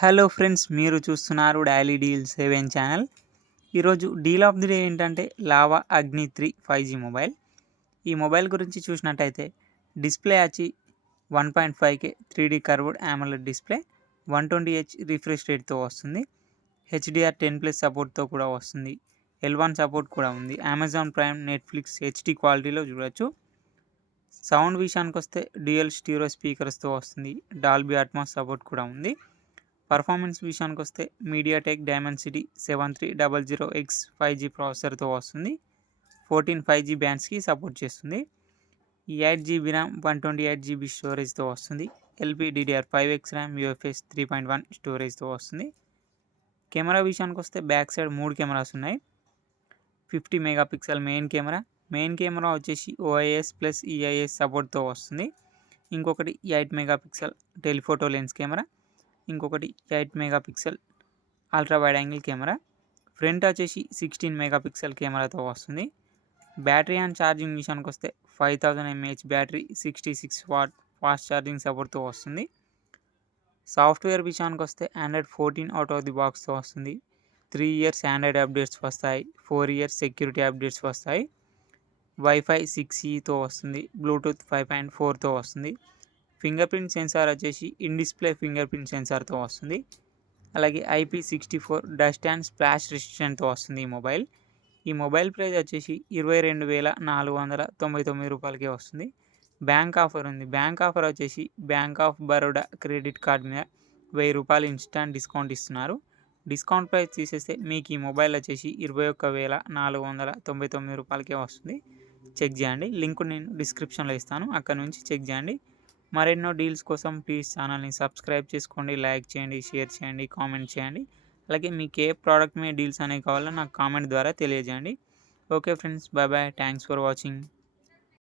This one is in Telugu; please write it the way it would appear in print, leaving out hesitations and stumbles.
హలో ఫ్రెండ్స్, మీరు చూస్తున్నారు డైలీ డీల్ 7 ఛానల్. ఈరోజు డీల్ ఆఫ్ ది డే ఏంటంటే లావా అగ్ని 3 5G మొబైల్. ఈ మొబైల్ గురించి చూసినట్టయితే డిస్ప్లే వచ్చి 1.5K 3D curved AMOLED display, 120Hz refresh రేట్తో వస్తుంది. HDR10+ సపోర్ట్తో కూడా వస్తుంది. L1 సపోర్ట్ కూడా ఉంది. అమెజాన్ ప్రైమ్, నెట్ఫ్లిక్స్ HD క్వాలిటీలో చూడొచ్చు. సౌండ్ విషయానికి వస్తే డ్యూయల్ స్టీరియో స్పీకర్స్తో వస్తుంది. డాల్బీ అట్మాస్ సపోర్ట్ కూడా ఉంది. పర్ఫార్మెన్స్ విషయానికి వస్తే మీడియాటెక్ డైమెన్సిటీ 7300X 5G ప్రాసెసర్తో వస్తుంది. 14 5G బ్యాండ్స్కి సపోర్ట్ చేస్తుంది. 8GB ర్యామ్, 128GB స్టోరేజ్తో వస్తుంది. LPDDR5X ర్యామ్, UFS 3.1 స్టోరేజ్తో వస్తుంది. కెమెరా విషయానికి వస్తే బ్యాక్ సైడ్ 3 కెమెరాస్ ఉన్నాయి. 50 మెగాపిక్సెల్ మెయిన్ కెమెరా వచ్చేసి OIS ప్లస్ EIS సపోర్ట్తో వస్తుంది. ఇంకొకటి 8 మెగాపిక్సెల్ టెలిఫోటో లెన్స్ కెమెరా, ఇంకొకటి 8 megapixel ultra wide angle camera. Front వచ్చేసి 16 మెగాపిక్సెల్ కెమెరాతో వస్తుంది. బ్యాటరీ అండ్ ఛార్జింగ్ విషయానికి వస్తే 5000 mAh battery, 66 watt fast charging సపోర్ట్తో వస్తుంది. సాఫ్ట్వేర్ విషయానికి వస్తే Android 14 అవుట్ ఆఫ్ ది బాక్స్తో వస్తుంది. 3 years ఆండ్రాయిడ్ అప్డేట్స్ వస్తాయి. 4 years సెక్యూరిటీ అప్డేట్స్ వస్తాయి. వైఫై 6E తో వస్తుంది. బ్లూటూత్ 5.4తో వస్తుంది. ఫింగర్ ప్రింట్ సెన్సార్ వచ్చేసి ఇన్ డిస్ప్లే ఫింగర్ ప్రింట్ సెన్సార్తో వస్తుంది. అలాగే IP64 డస్ట్ అండ్ స్ప్లాష్ రెసిస్టెంట్తో వస్తుంది ఈ మొబైల్ ప్రైస్ వచ్చేసి 22,499 రూపాయలకే వస్తుంది. బ్యాంక్ ఆఫర్ ఉంది. బ్యాంక్ ఆఫర్ వచ్చేసి bank of Baroda credit card మీద 1000 రూపాయలు ఇన్స్టాంట్ డిస్కౌంట్ ఇస్తున్నారు. డిస్కౌంట్ ప్రైస్ తీసేస్తే మీకు ఈ మొబైల్ వచ్చేసి 21,499 రూపాయలకే వస్తుంది. చెక్ చేయండి. లింక్ నేను డిస్క్రిప్షన్లో ఇస్తాను, అక్కడ నుంచి చెక్ చేయండి. మరెన్నో డీల్స్ కోసం ప్లీజ్ ఛానల్ని సబ్స్క్రైబ్ చేసుకోండి, లైక్ చేయండి, షేర్ చేయండి, కామెంట్ చేయండి. అలాగే మీకు ఏ ప్రోడక్ట్ మీద డీల్స్ అనేవి కావాలో నాకు కామెంట్ ద్వారా తెలియజేయండి. Okay friends, bye bye, thanks for watching.